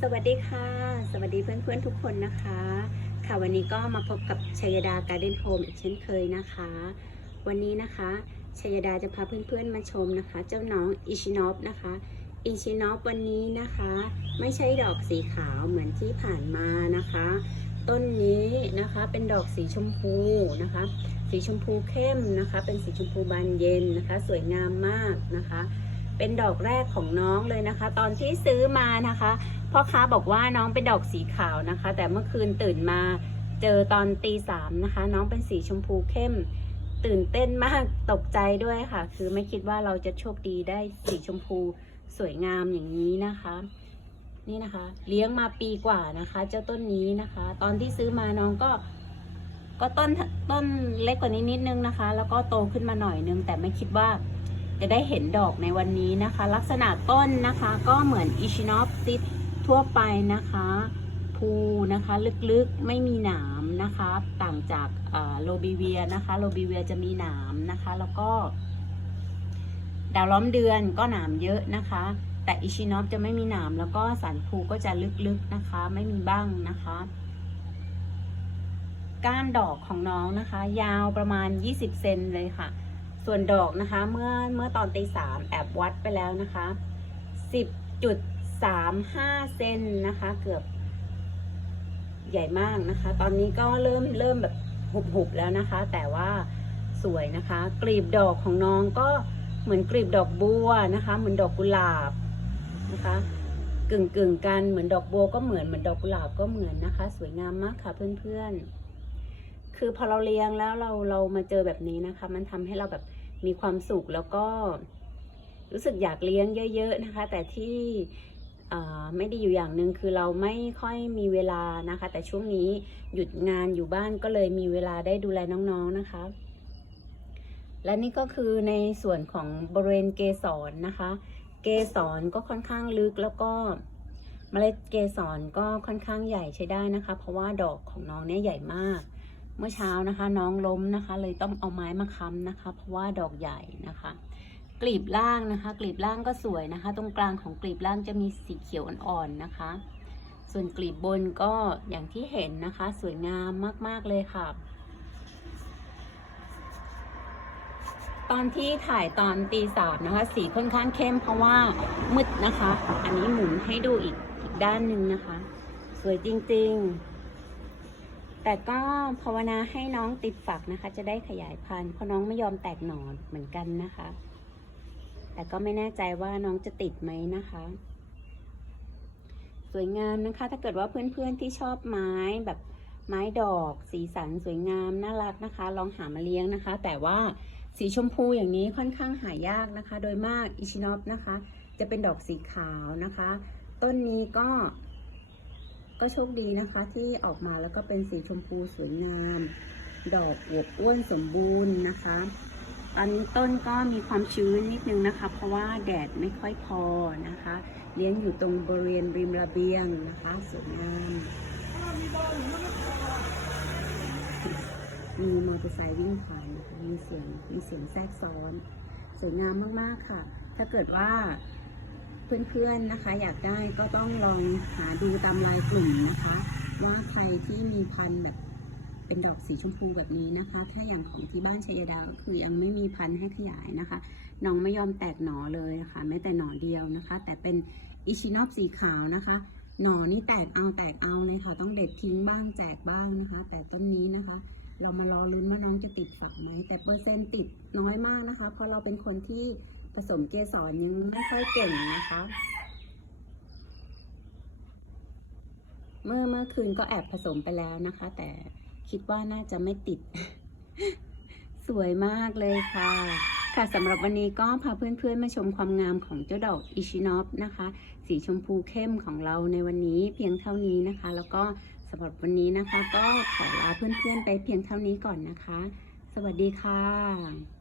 สวัสดีค่ะ สวัสดีเพื่อนๆทุกคนนะคะ ค่ะวันนี้ก็มาพบกับชัยดาการ์เด้นโฮมอีกเช่นเคยนะคะ วันนี้นะคะชัยดาจะพาเพื่อนๆมาชมนะคะ เจ้าน้องอิชินอฟนะคะอิชินอฟวันนี้นะคะ ไม่ใช่ดอกสีขาวเหมือนที่ผ่านมานะคะ ต้นนี้นะคะเป็นดอกสีชมพูนะคะ สีชมพูเข้มนะคะ เป็นสีชมพูบานเย็นนะคะ สวยงามมากนะคะ เป็นดอกแรกของน้องเลยนะคะ ตอนที่ซื้อมานะคะพ่อค้าบอกว่าน้องเป็นดอกสีขาวนะคะ แต่เมื่อคืนตื่นมาเจอตอนตีสามนะคะ น้องเป็นสีชมพูเข้ม ตื่นเต้นมากตกใจด้วยค่ะ คือไม่คิดว่าเราจะโชคดีได้สีชมพูสวยงามอย่างนี้นะคะ นี่นะคะ เลี้ยงมาปีกว่านะคะ เจ้าต้นนี้นะคะ ตอนที่ซื้อมาน้องก็ก็ต้นต้นเล็กกว่านี้นิดนึงนะคะ แล้วก็โตขึ้นมาหน่อยนึง แต่ไม่คิดว่า จะได้เห็นดอกในวันนี้นะคะ ลักษณะต้นนะคะก็เหมือนอิชินอฟซิตทั่วไปนะคะภูนะคะลึกๆไม่มีหนามนะคะต่างจากโลบิเวียนะคะโลบิเวียจะมีหนามนะคะ แล้วก็ ดาวล้อมเดือนก็หนามเยอะนะคะ แต่อิชินอฟจะไม่มีหนามแล้วก็สันภูก็จะลึกๆนะคะ ไม่มีบ้างนะคะก้านดอกของน้องนะคะ ยาวประมาณ 20 เซนเลยค่ะ ส่วนดอกนะคะ เมื่อเมื่อตอนตีสามแอบวัดไปแล้วนะคะ10.35เซนนะคะ เกือบใหญ่มากนะคะ ตอนนี้ก็เริ่มเริ่มแบบหุบๆแล้วนะคะ แต่ว่าสวยนะคะ กลีบดอกของน้องก็เหมือนกลีบดอกบัวนะคะ เหมือนดอกกุหลาบนะคะ กึ่งกึ่งกันเหมือนดอกบัวก็เหมือนเหมือนดอกกุหลาบก็เหมือนนะคะ สวยงามมากค่ะเพื่อนๆคือพอเราเลี้ยงแล้วเราเรามาเจอแบบนี้นะคะ มันทำให้เราแบบ มีความสุขแล้วก็ รู้สึกอยากเลี้ยงเยอะ ๆนะคะ แต่ที่เอ่ไม่ดีอยู่อย่างหนึ่งคือเราไม่ค่อยมีเวลานะคะ แต่ช่วงนี้หยุดงานอยู่บ้านก็เลยมีเวลาได้ดูแลน้องๆนะคะ และนี่ก็คือในส่วนของบริเวณเกสรนะคะ เกสรก็ค่อนข้างลึกแล้วก็เมล็ดเกสรก็ค่อนข้างใหญ่ใช้ได้นะคะ เพราะว่าดอกของน้องเนี่ยใหญ่มาก เมื่อเช้านะคะ น้องล้มนะคะ เลยต้องเอาไม้มาค้ำนะคะ เพราะว่าดอกใหญ่นะคะ กลีบล่างนะคะ กลีบล่างก็สวยนะคะ ตรงกลางของกลีบล่างจะมีสีเขียวอ่อนๆนะคะ ส่วนกลีบบนก็อย่างที่เห็นนะคะ สวยงามมากๆเลยค่ะ ตอนที่ถ่ายตอนตีสามนะคะ สีค่อนข้างเข้มเพราะว่ามืดนะคะ อันนี้หมุนให้ดูอีกอีกด้านหนึ่งนะคะ สวยจริงๆ แต่ก็ภาวนาให้น้องติดฝักนะคะ จะได้ขยายพันธุ์เพราะน้องไม่ยอมแตกหนอนเหมือนกันนะคะ แต่ก็ไม่แน่ใจว่าน้องจะติดไหมนะคะ สวยงามนะคะ ถ้าเกิดว่าเพื่อนๆที่ชอบไม้แบบไม้ดอก สีสันสวยงามน่ารักนะคะ ลองหามาเลี้ยงนะคะ แต่ว่าสีชมพูอย่างนี้ค่อนข้างหายากนะคะ โดยมากอิชินอฟนะคะ จะเป็นดอกสีขาวนะคะ ต้นนี้ก็ ก็โชคดีนะคะที่ออกมาแล้วก็เป็นสีชมพูสวยงาม ดอกอวบอ้วนสมบูรณ์นะคะอนนี้ต้นก็มีความชื้นนิดนึงนะคะ เพราะว่าแดดไม่ค่อยพอนะคะ เลี้ยงอยู่ตรงบริเวณริมระเบียงนะคะสวยงามมีมอเตอร์ไซค์วิ่งผ่านมีเสียงมีเสียงแทรกซ้อน สวยงามมาก ๆ ค่ะ ถ้าเกิดว่า เพื่อนๆนะคะ อยากได้ก็ต้องลองหาดูตามลายกลุ่มนะคะ ว่าใครที่มีพันธุ์แบบเป็นดอกสีชมพูแบบนี้นะคะ ถ้าอย่างของที่บ้านชัยดาก็คือยังไม่มีพันธุ์ให้ขยายนะคะน้องไม่ยอมแตกหนอเลยนะคะแม้แต่หนอเดียวนะคะ แต่เป็นอิชินอฟสีขาวนะคะ หนอนี่แตกเอาแตกเอาเลยค่ะ ต้องเด็ดทิ้งบ้างแจกบ้างนะคะ แต่ต้นนี้นะคะ เรามารอลุ้นว่าน้องจะติดฝักไหมแต่เปอร์เซ็นต์ติดน้อยมากนะคะ เพราะเราเป็นคนที่ ผสมเกสรยังไม่ค่อยเก่งนะคะ เมื่อเมื่อคืนก็แอบผสมไปแล้วนะคะ แต่คิดว่าน่าจะไม่ติด สวยมากเลยค่ะ ค่ะสำหรับวันนี้ก็พาเพื่อนๆมาชมความงามของเจ้าดอกอิชินอฟนะคะ สีชมพูเข้มของเราในวันนี้เพียงเท่านี้นะคะ แล้วก็สำหรับวันนี้นะคะ ก็ขอลาเพื่อนๆไปเพียงเท่านี้ก่อนนะคะ สวัสดีค่ะ